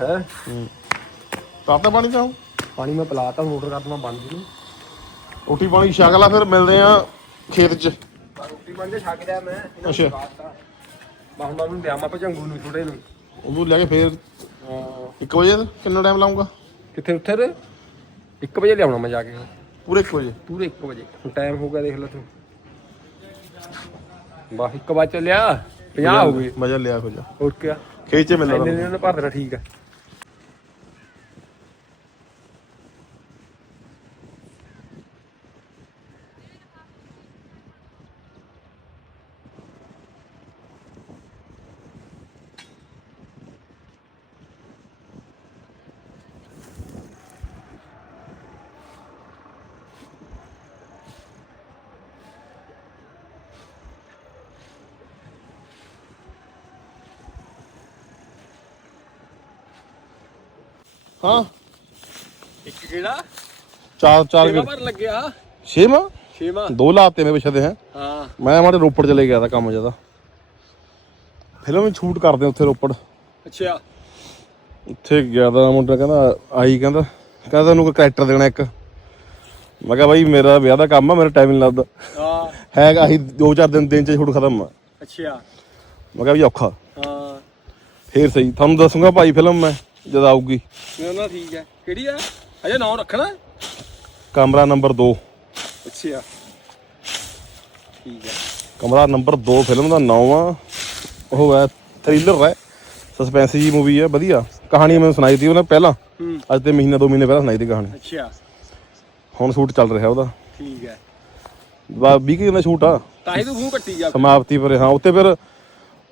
ਹੈ? ਕਾਤਾ ਪਾਣੀ ਚਾਹੋ ਪਾਣੀ ਮੈਂ ਪਲਾਤਾ ਮੋਟਰ ਕਰਨਾ ਬੰਦ ਨੂੰ ਰੋਟੀ ਪਾਣੀ ਛਕ ਲਾ ਫਿਰ ਮਿਲਦੇ ਆ ਖੇਤ 'ਚ। ਰੋਟੀ ਬਣ ਕੇ ਛੱਕ ਲਿਆ ਮੈਂ ਅੱਛਾ। ਮੈਂ ਹੁਣ ਉਹਨੂੰ ਦਿਆਂ ਮੈਂ ਭਜੰਗੂ ਨੂੰ ਥੋੜੇ ਨੂੰ। ਉਹਨੂੰ ਲੈ ਕੇ ਫੇਰ 1 ਵਜੇ ਕਿੰਨਾ ਟਾਈਮ ਲਾਉਂਗਾ ਕਿੱਥੇ ਉੱਥੇ ਦੇ 1 ਵਜੇ ਲਿਆਉਣਾ ਮੈਂ ਜਾ ਕੇ। ਪੂਰੇ 1 ਵਜੇ? ਪੂਰੇ 1 ਵਜੇ। ਹੁਣ ਟਾਈਮ ਹੋ ਗਿਆ ਦੇਖ ਲੈ ਤੂੰ। ਬਸ 1 ਵਜੇ ਚੱਲਿਆ 50 ਹੋ ਗਏ। ਮਜ਼ਾ ਲਿਆ ਫਿਰ ਜਾ ਹੋਰ ਮਿਲਣਾ ਦਿਨ ਨੇ ਭਰ ਦੇਣਾ ਠੀਕ ਆ। ਹਾਂ। ਇੱਕ ਕਿਹੜਾ? ਚਾਰ ਚਾਰ ਛੇਵਾਂ ਭਰ ਲੱਗਿਆ। ਛੇਵਾਂ? ਛੇਵਾਂ। ਦੋ ਲਾਤੇ ਮੈਂ ਪਿੱਛੇ ਦੇ ਹੈ। ਹਾਂ। ਮੈਂ ਮਾੜੇ ਰੋਪੜ ਚਲੇ ਗਿਆ ਤਾਂ ਕੰਮ ਜ਼ਿਆਦਾ। ਫਿਲਮ ਸ਼ੂਟ ਕਰਦੇ ਉੱਥੇ ਰੋਪੜ। ਅੱਛਾ। ਉੱਥੇ ਗਿਆ ਤਾਂ ਮੁੰਡਾ ਕਹਿੰਦਾ ਆਈ ਕਹਿੰਦਾ ਕਹਿੰਦਾ ਤੈਨੂੰ ਕੋਈ ਕੈਰੈਕਟਰ ਦੇਣਾ ਇੱਕ। ਮੈਂ ਕਿਹਾ ਬਾਈ ਮੇਰਾ ਵਿਆਹ ਦਾ ਕੰਮ ਆ ਮੇਰਾ ਟਾਈਮ ਨਹੀਂ ਲੱਗਦਾ। ਹਾਂ। ਹੈਗਾ ਆਹੀ ਦੋ ਚਾਰ ਦਿਨ ਦਿਨ ਚ ਸ਼ੂਟ ਖਤਮ ਆ। ਅੱਛਾ। ਮੈਂ ਕਿਹਾ ਵੀ ਔਖਾ। ਹਾਂ। ਫੇਰ ਸਹੀ ਤੁਹਾਨੂੰ ਦੱਸੂਗਾ ਭਾਈ ਫਿਲਮ ਮੈਂ। ਜਦ ਆਊਗੀ। ਨਾ ਨਾ ਠੀਕ ਹੈ। ਕਿਹੜੀ ਆ? ਅਜੇ ਨਾਮ ਰੱਖਣਾ? ਕਮਰਾ ਨੰਬਰ 2 ਅੱਛਾ। ਠੀਕ ਹੈ। ਕਮਰਾ ਨੰਬਰ 2 ਫਿਲਮ ਦਾ ਨਾਮ ਆ। ਉਹ ਹੈ ਥ੍ਰਿਲਰ ਹੈ। ਸਸਪੈਂਸ ਜੀ ਮੂਵੀ ਹੈ ਵਧੀਆ। ਕਹਾਣੀ ਮੈਨੂੰ ਸੁਣਾਈ ਤੀ ਉਹਨੇ ਪਹਿਲਾਂ। ਹੂੰ। ਅੱਜ ਤੇ ਮਹੀਨਾ ਦੋ ਮਹੀਨੇ ਪਹਿਲਾਂ ਸੁਣਾਈ ਤੀ ਕਹਾਣੀ। ਅੱਛਾ। ਹੁਣ ਸ਼ੂਟ ਚੱਲ ਰਿਹਾ ਉਹਦਾ। ਠੀਕ ਹੈ। ਬਾ 20 ਕੁ ਦਿਨ ਦਾ ਸ਼ੂਟ ਆ। ਤਾਂ ਹੀ ਤੂੰ ਮੂੰਹ ਕੱਟੀ ਜਾ ਸਮਾਪਤੀ ਪਰ ਹਾਂ ਉੱਤੇ ਫਿਰ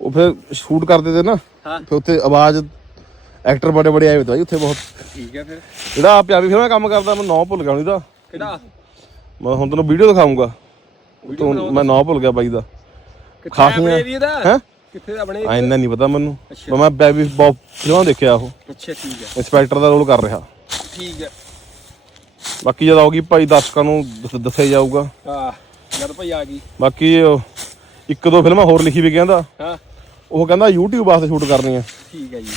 ਉਹ ਫਿਰ ਸ਼ੂਟ ਕਰਦੇ ਤੇ ਨਾ। ਹਾਂ। ਫਿਰ ਉੱਤੇ ਆਵਾਜ਼ ਐਕਟਰ ਬੜੇ ਬੜੇ ਆਏ ਹੋਏ ਤੇ ਉੱਥੇ ਬਹੁਤ। ਠੀਕ ਹੈ ਫਿਰ। ਜਿਹੜਾ ਆਹ ਪੰਜਾਬੀ ਫਿਲਮਾਂ ਕੰਮ ਕਰਦਾ ਮੈਂ ਨਾਂ ਭੁੱਲ ਗਿਆ ਉਹਦਾ ਕਿਹੜਾ? ਮੈਂ ਹੁਣ ਤੈਨੂੰ ਵੀਡੀਓ ਦਿਖਾਉਂਗਾ ਤੂੰ ਮੈਂ ਨਾਂ ਭੁੱਲ ਗਿਆ ਬਾਈ ਦਾ। ਕਿੱਥੇ ਖਾਸੀਆਂ- ਆਪਣੇ ਏਰੀਆ ਦਾ ਹੈਂ? ਕਿੱਥੇ ਦਾ ਆਪਣੇ ਆ ਇੰਨਾ ਨਹੀਂ ਪਤਾ ਮੈਨੂੰ। ਅੱਛਾ। ਮੈਂ ਬੈਬੀ ਬੌਬ ਫਿਲਮਾਂ ਦੇਖਿਆ ਉਹ। ਅੱਛਾ ਠੀਕ ਹੈ। ਇੰਸਪੈਕਟਰ ਦਾ ਰੋਲ ਕਰ ਰਿਹਾ। ਠੀਕ ਹੈ। ਬਾਕੀ ਜਦ ਆਉਗੀ ਭਾਈ ਦਰਸ਼ਕਾਂ ਨੂੰ ਦੱਸ- ਦੱਸਿਆ ਜਾਊਗਾ। ਆ ਜਦ ਭਾਈ ਆ ਗਈ। ਬਾਕੀ ਉਹ ਇੱਕ ਦੋ ਫਿਲਮਾਂ ਹੋਰ ਲਿਖੀ ਵੀ ਕਹਿੰਦਾ। ਹਾਂ। ਉਹ ਕਹਿੰਦਾ YouTube ਵਾਸਤੇ ਸ਼ੂਟ ਕਰਨੀ ਆ ਠੀਕ ਹੈ ਜੀ।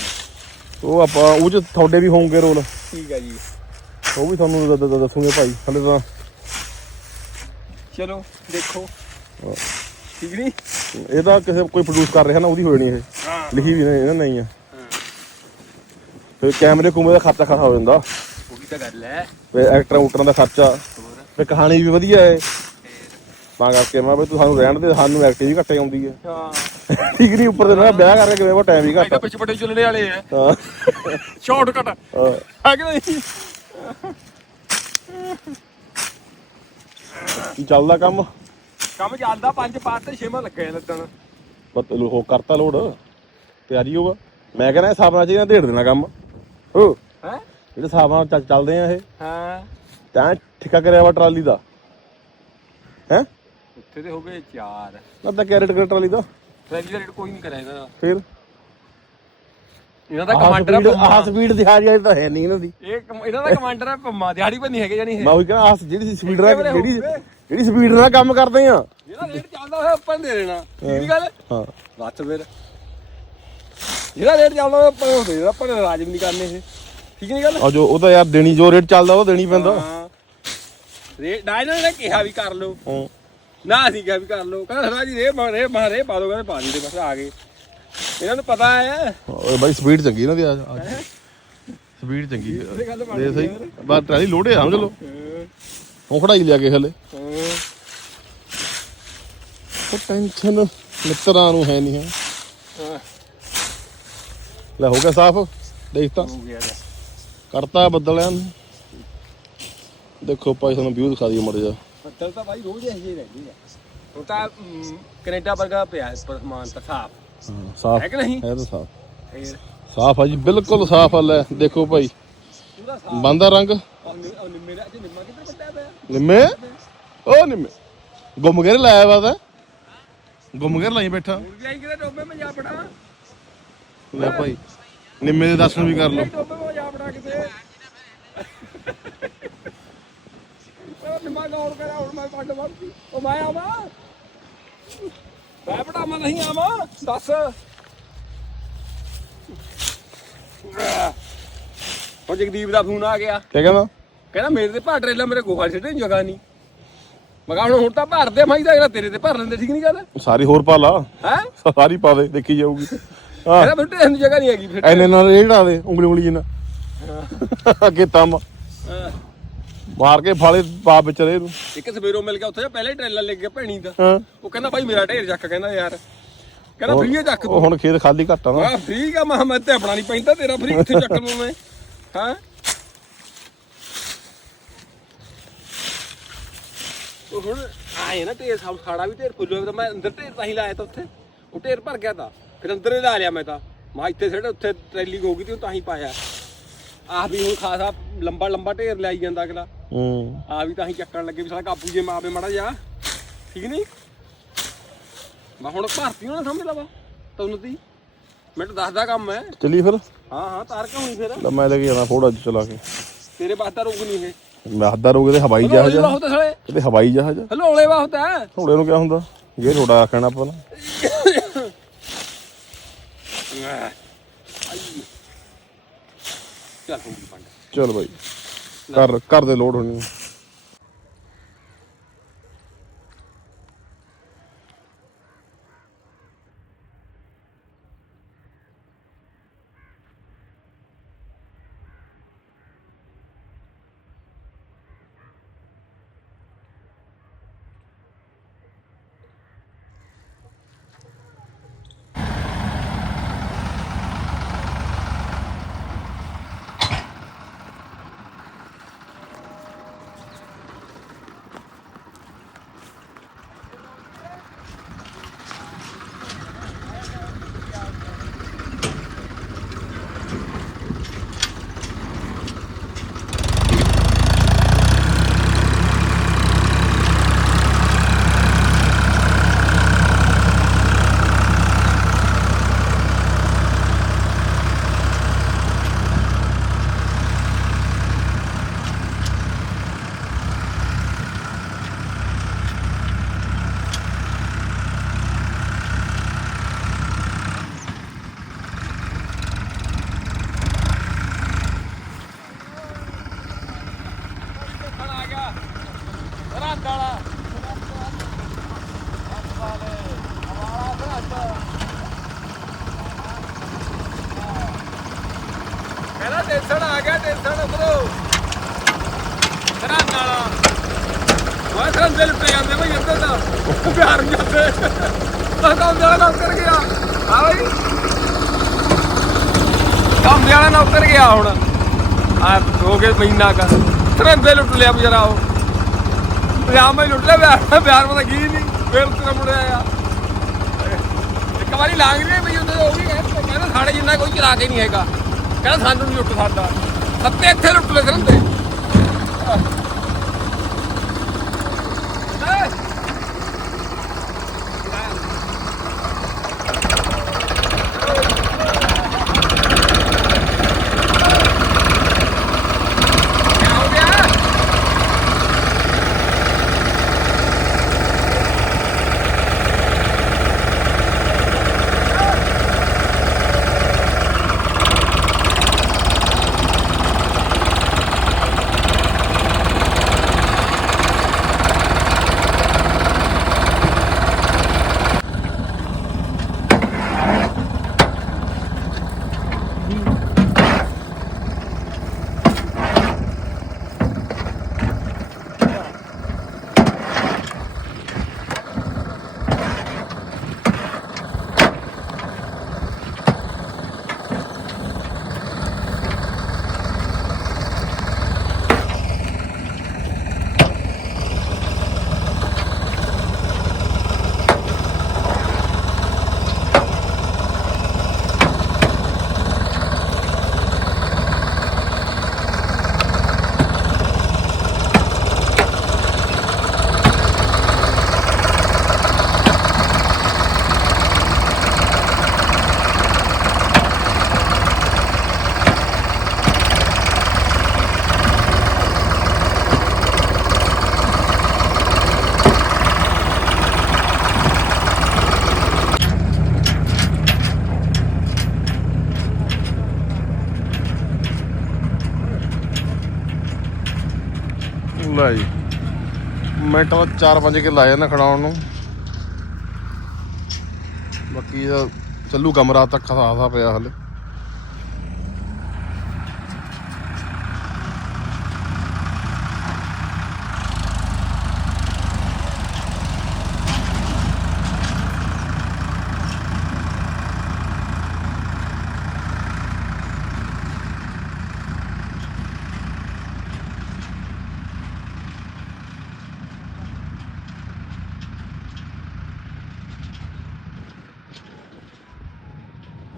ਉਹ ਆਪਾਂ ਉਹ ਚ ਤੁਹਾਡੇ ਵੀ ਹੋਣਗੇ ਰੋਲ। ਠੀਕ ਹੈ ਜੀ। ਉਹ ਵੀ ਤੁਹਾਨੂੰ ਦ- ਦ- ਦ- ਦੱਸੂਗੇ ਭਾਈ ਹਲੇ ਤਾਂ। ਚਲੋ ਦੇਖੋ। ਠੀਕ ਨਹੀਂ ਇਹ ਤਾਂ ਕਿਸੇ ਕੋਈ ਪ੍ਰੋਡਿਊਸ ਕਰ ਰਿਹਾ ਨਾ ਉਹਦੀ ਹੋਣੀ ਇਹ। ਹਾਂ। ਲਿਖੀ ਵੀ ਨਹੀਂ ਇਹਨਾਂ ਨਹੀਂ ਆ। ਫਿਰ ਕੈਮਰੇ ਕੁਮਰੇ ਦਾ ਖਰਚਾ ਖਾਸਾ ਹੋ ਜਾਂਦਾ। ਉਹੀ ਤਾਂ ਗੱਲ ਹੈ। ਫਿਰ ਐਕਟਰਾਂ ਉਕਟਰਾਂ ਦਾ ਖਰਚਾ। ਫਿਰ ਕਹਾਣੀ ਵੀ ਵਧੀਆ ਹੈ। ਤਾਂ ਕਰਕੇ ਮੈਂ ਵੀ ਤੂੰ ਸਾਨੂੰ ਰਹਿਣ ਦੇ ਸਾਨੂੰ ਐਕਟਿੰਗ ਵੀ ਘੱਟੇ ਆਉਂਦੀ ਹੈ। ਹਾਂ। ਠੀਕ ਨਹੀਂ ਉੱਪਰ ਦੇ ਨਾ ਵਿਆਹ ਕਰਕੇ ਕਿਵੇਂ ਉਹ ਟਾਈਮ ਵੀ ਘੱਟ ਪਿੱਛੇ ਬੜੇ ਚੱਲਣੇ ਵਾਲੇ ਆ। ਹਾਂ। ਸ਼ਾਰਟਕਟ ਹਾਂ। ਹੈ ਕਿ ਨਹੀਂ ਚੱਲਦਾ ਕੰਮ? ਕੰਮ ਚੱਲਦਾ ਪੰਜ ਪਾਤ ਤੇ ਛੇਵਾਂ ਲੱਗਿਆ ਲੱਦਣ ਬਤ ਹੋ ਕਰਤਾ ਲੋਡ। ਤਿਆਰੀ ਹੋਵਾ ਮੈਂ ਕਹਿੰਦਾ ਹਿਸਾਬ ਨਾਲ ਚਾਹੀਦਾ ਢੇੜ ਦੇਣਾ ਕੰਮ। ਹੋ ਹੈ? ਜਿਹੜੇ ਹਿਸਾਬ ਨਾਲ ਚੱਲ- ਚੱਲਦੇ ਆ ਇਹ। ਹਾਂ। ਤਾਂ ਠਿਕਾ ਕਰਿਆ ਵਾ ਟਰਾਲੀ ਦਾ। ਹੈ? ਉੱਥੇ ਤੇ ਹੋ ਗਏ ਚਾਰ। ਨਾ ਤਾਂ ਕੈਰੇਟ ਕਰ ਟਰਾਲੀ ਦਾ। ਟ੍ਰੈਲੀ ਦਾ ਰੇਟ ਕੋਈ ਨਹੀਂ ਇਹਦਾ। ਫਿਰ? ਇਹਨਾਂ ਦਾ ਕਮਾਂਡਰ ਆ ਸਪੀਡ ਆਹ ਪੰਮਾ ਸਪੀਡ ਦਿਹਾੜੀ ਵਾਲੀ ਤਾਂ ਹੈ ਨਹੀਂ ਇਹਨਾਂ ਦੀ। ਇਹ ਕਮ- ਇਹਨਾਂ ਦਾ ਕਮਾਂਡਰ ਆ ਪੰਮਾ ਦਿਹਾੜੀ ਨਹੀਂ ਹੈਗੇ ਜਾਨੀ ਇਹ। ਮੈਂ ਉਹੀ ਕਹਿੰਦਾ ਆਹ ਜਿਹੜੀ ਸਪੀਡ ਨਾਲ ਜਿਹੜੀ? ਜਿਹੜੀ ਸਪੀਡ ਨਾਲ ਕੰਮ ਕਰਦੇ ਆ। ਜਿਹੜਾ ਰੇਟ ਚੱਲਦਾ ਹੋਇਆ ਆਪਾਂ ਨੂੰ ਦੇ ਦੇਣਾ ਨਹੀਂ ਗੱਲ? ਹਾਂ। ਬਸ ਫਿਰ। ਜਿਹੜਾ ਰੇਟ ਚੱਲਦਾ ਹੋਇਆ ਆਪਾਂ ਨੂੰ ਦੇ ਦੇਣਾ ਆਪਾਂ ਨੇ ਰਾਜ ਵੀ ਨਹੀਂ ਕਰਨੇ ਇਹ। ਠੀਕ ਨਹੀਂ ਗੱਲ? ਆ ਜੋ ਉਹਦਾ ਯਾਰ ਦੇਣੀ ਜੋ ਰੇਟ ਚੱਲਦਾ ਉਹ ਦੇਣੀ ਪੈਂਦਾ। ਹਾਂ। ਰੇਟ ਇਹਨਾਂ ਨੇ ਕਿਹਾ ਵੀ ਕਰ ਲਓ। ਹਾਂ। ਨਾ ਅਸੀਂ ਕਿਹਾ ਵੀ ਕਰ ਲਓ। ਕਹਿੰਦਾ ਸਰਾ ਜੀ ਰੇ ਮਾਰੇ ਮਾਰੇ ਪਾ ਦੋ ਕਹਿੰਦੇ ਪਾ ਦਿੰਦੇ ਬਸ ਆ ਗਏ। ਇਹਨਾਂ ਨੂੰ ਪਤਾ ਹੈ। ਓਏ ਬਾਈ ਸਪੀਡ ਚੰਗੀ ਇਹਨਾਂ ਦੀ ਅੱਜ ਸਪੀਡ ਚੰਗੀ ਦੇ ਸਹੀ। ਬਸ ਟਰਾਲੀ ਲੋੜੇ ਆ ਚਲੋ ਉਹ ਖੜਾਈ ਲਿਆ ਕੇ ਹਲੇ। ਉਹ ਟੈਨਸ਼ਨ ਮਿੱਤਰਾਂ ਨੂੰ ਹੈ ਨਹੀਂ ਹੈ। ਲੈ ਹੋ ਗਿਆ ਸਾਫ਼। ਦੇਖ ਤਾਂ। ਕਰਤਾ ਬੱਦਲਿਆਂ ਨੇ। ਦੇਖੋ ਭਾਈ ਤੁਹਾਨੂੰ ਵਿਊ ਦਿਖਾ ਦਈਏ ਮੜ ਜਾ ਬੱਦਲ ਤਾਂ ਬਾਈ ਰੋਜ਼ ਇਹੋ ਜਿਹੇ ਰਹਿੰਦੇ ਆ। ਉਹ ਤਾਂ ਕੈਨੇਡਾ ਵਰਗਾ ਪਿਆ ਇਸ ਪਰ ਸਮਾਨ ਤਾਂ ਸਾਫ਼। ਸਾਫ਼। ਹੈ ਕਿ ਨਹੀਂ? ਹੈ ਤਾਂ ਸਾਫ਼। ਫੇਰ? ਸਾਫ਼ ਆ ਜੀ ਬਿਲਕੁਲ ਸਾਫ਼ ਆ ਲੈ ਦੇਖੋ ਭਾਈ। ਪੂਰਾ ਸਾਫ਼। ਬੰਦਾ ਰੰਗ? ਔਰ ਨਿੰਮੇ ਦਾ ਅੱਜ ਨਿੰਮਾ ਕਿੱਧਰ ਵੱਡਾ ਪਿਆ? ਨਿੰਮੇ? ਉਹ ਨਿੰਮੇ। ਗੁੰਮ ਗੇਰ ਲਾਇਆ ਵਾ ਤਾਂ। ਗੁੰਮ ਗੇਰ ਲਾਈ ਬੈਠਾ। ਕਿਤੇ ਮੈਂ ਜਾ ਲੈ ਭਾਈ ਨਿੰਮੇ ਦੇ ਦਰਸ਼ਨ ਵੀ ਕਰ ਲਓ। ਟੋਬੇ ਮੈਂ ਜਾ ਪੜਾ ਕਿਤੇ? ਗੌਰ ਕਰਾ ਹੁਣ ਮੈਂ ਉਹ ਮੈਂ ਆਵਾਂ? ਮੈਂ ਬੜਾ ਮੈਂ ਨਹੀਂ ਆਵਾਂ? ਦੱਸ। ਉਹ ਜਗਦੀਪ ਦਾ ਫੋਨ ਆ ਗਿਆ। ਕੀ ਕਹਿੰਦਾ? ਕਹਿੰਦਾ ਮੇਰੇ ਤੇ ਭਰ ਟਰੇਲਾ ਮੇਰੇ ਗੋਹਾ ਛੱਡੇ ਨੂੰ ਜਗ੍ਹਾ ਨਹੀਂ। ਮੈਂ ਕਿਹਾ ਹੁਣ ਹੁਣ ਤਾਂ ਭਰਦੇ ਮੈਂ ਇਹਦਾ ਤੇਰੇ ਤੇ ਭਰ ਲੈਂਦੇ ਠੀਕ ਨਹੀਂ ਗੱਲ? ਸਾਰੀ ਹੋਰ ਪਾ ਲਾ। ਹੈ? ਸਾਰੀ ਪਾ ਦੇ ਦੇਖੀ ਜਾਊਗੀ। ਹਾਂ। ਕਹਿੰਦਾ ਫਿਰ ਦੀ ਜਗ੍ਹਾ ਨਹੀਂ ਹੈਗੀ ਫਿਰ ਐਨੇ ਨਾਲ ਇਹ ਢਾ ਦੇ ਉਂਗਲੀ ਉਂਗਲੀ ਜਿੰਨਾ ਅੱਗੇ ਤੰਮ ਹਾਂ। ਮਾਰ ਕੇ ਫਾਲੇ ਪਾ ਵਿੱਚ ਰੇ ਨੂੰ ਇੱਕ ਸਵੇਰੋਂ ਮਿਲ ਗਿਆ ਉੱਥੇ ਪਹਿਲਾਂ ਹੀ ਟ੍ਰੇਲਰ ਲੈ ਗਿਆ ਭੈਣੀ ਦਾ। ਹਾਂ। ਉਹ ਕਹਿੰਦਾ ਭਾਈ ਮੇਰਾ ਢੇਰ ਚੱਕ ਕਹਿੰਦਾ ਯਾਰ। ਕਹਿੰਦਾ ਫ੍ਰੀ ਚੱਕ ਉਹ ਤੂੰ ਹੁਣ ਖੇਤ ਖਾਲੀ ਘੱਟ ਨਾ। ਆ ਫ੍ਰੀ ਆ ਮੈਂ ਮੈਂ ਤੇ ਆਪਣਾ ਨਹੀਂ ਪੈਂਦਾ ਤੇਰਾ ਫ੍ਰੀ ਕਿੱਥੇ ਚੱਕ ਲੂੰ ਮੈਂ? ਹਾਂ। ਉਹ ਹੁਣ ਆਏ ਨਾ ਢੇਰ ਸਭ ਖਾੜਾ ਵੀ ਢੇਰ ਤਾਂ ਮੈਂ ਅੰਦਰ ਢੇਰ ਤਾਂ ਹੀ ਲਾਇਆ ਤਾਂ ਉੱਥੇ। ਉਹ ਢੇਰ ਭਰ ਗਿਆ ਤਾਂ। ਫਿਰ ਅੰਦਰ ਹੀ ਲਾ ਲਿਆ ਮੈਂ ਤਾਂ। ਮੈਂ ਇੱਥੇ ਸਿੱਟ ਉੱਥੇ ਟਰੈਲੀ ਹੋ ਗਈ ਤੇ ਉਹ ਤਾਂ ਹੀ ਪਾਇਆ। ਆਹ ਵੀ ਹੁਣ ਖਾਸਾ ਲੰਬਾ ਲੰਬਾ ਢੇਰ ਲਾਈ ਜਾਂਦਾ ਅਗਲਾ। ਹੂੰ। ਆ ਵੀ ਤਾਂ ਹੀ ਚੱਕਣ ਲੱਗੇ ਵੀ ਸਾਲਾ ਕਾਬੂ ਜੇ ਮਾਵੇ ਮੜਾ ਜਾ ਠੀਕ ਨਹੀਂ? ਮੈਂ ਹੁਣ ਭਰਤੀ ਹੋਣਾ ਸਮਝ ਲਵਾ ਤੁਹਾਨੂੰ ਤੀ। ਮੈਨੂੰ ਦੱਸਦਾ ਕੰਮ ਹੈ ਚਲੀ ਫਿਰ? ਹਾਂ ਹਾਂ ਤਾਰ ਕੇ ਹੋਣੀ ਫਿਰ। ਲੈ ਮੈਂ ਲੈ ਕੇ ਜਾਣਾ ਫੋੜਾ ਚਲਾ ਕੇ। ਤੇਰੇ ਵਾਸਤਾ ਰੁਕ ਨਹੀਂ ਇਹ। ਮੈਂ ਹੱਦਾਂ ਰੋਗੇ ਤੇ ਹਵਾਈ ਜਹਾਜ਼ ਆ। ਬਹੁਤ ਸਲੇ ਇਹਦੇ ਹਵਾਈ ਜਹਾਜ਼ ਆ। ਹਲੋਲੇ ਬਹੁਤ ਹੈ। ਥੋੜੇ ਨੂੰ ਕਿਆ ਹੁੰਦਾ? ਇਹ ਥੋੜਾ ਰੱਖਣਾ ਆਪਾਂ ਨੂੰ। ਚੱਲ ਹੋਊਗੀ ਪੰਡ ਚਲ ਬਾਈ। ਕਰ ਕਰ ਦੇ ਲੋਡ ਹੋਣੀ ਆ ਗਿਆ ਰੰਦ ਵਾਲਾ ਕਹਿੰਦਾ ਟੈਂਸ਼ਨ ਆ ਗਿਆ ਟੈਂਸ਼ਨ ਉਧਰੋਂ ਰੰਦ ਵਾਲਾ ਉਹ ਰੰਦ ਦੇ ਲੁੱਟੇ ਜਾਂਦੇ ਬਈ ਇੱਧਰ ਤਾਂ ਬਿਹਾਰ ਨੂੰ ਜਾਂਦੇ ਤਾਂ ਕੰਮ ਵਾਲਾ ਨੌਕਰ ਗਿਆ ਆ ਬਈ ਕੰਮ ਵਾਲਾ ਨੌਕਰ ਗਿਆ ਹੁਣ ਆ ਹੋ ਗਏ ਮਹੀਨਾ ਕਾ ਸਰੰਦੇ ਲੁੱਟ ਲਿਆ ਬਜਰਾ ਉਹ। ਪੰਜਾਬ ਮੈਂ ਲੁੱਟ ਲਿਆ ਬਿਹਾਰ ਬਿਹਾਰ ਪਤਾ ਕੀ ਨਹੀਂ, ਫੇਰ ਤੇ ਮੁੜਿਆ ਆ ਇੱਕ ਵਾਰੀ ਲਾਂਗ ਲਈ ਵੀ ਉਹਦੇ ਉਹ ਵੀ ਕਹਿੰਦਾ ਸਾਡੇ ਜਿੰਨਾ ਕੋਈ ਚਲਾ ਕੇ ਨਹੀਂ ਹੈਗਾ। ਕਹਿੰਦਾ ਸਾਨੂੰ ਨਹੀਂ ਲੁੱਟ ਸਕਦਾ। ਸੱਤੇ ਇੱਥੇ ਲੁੱਟ ਲੈ ਸਰੰਦੇ ਲੈ ਜੀ ਮਿੰਟ ਤਾਂ 4-5 ਕੇ ਲਾਏ ਨਾ ਖੜਾਉਣ ਨੂੰ। ਬਾਕੀ ਇਹਦਾ ਚੱਲੂ ਕਮਰਾ ਤੱਕ ਖਾਸਾ ਪਿਆ ਹਲੇ।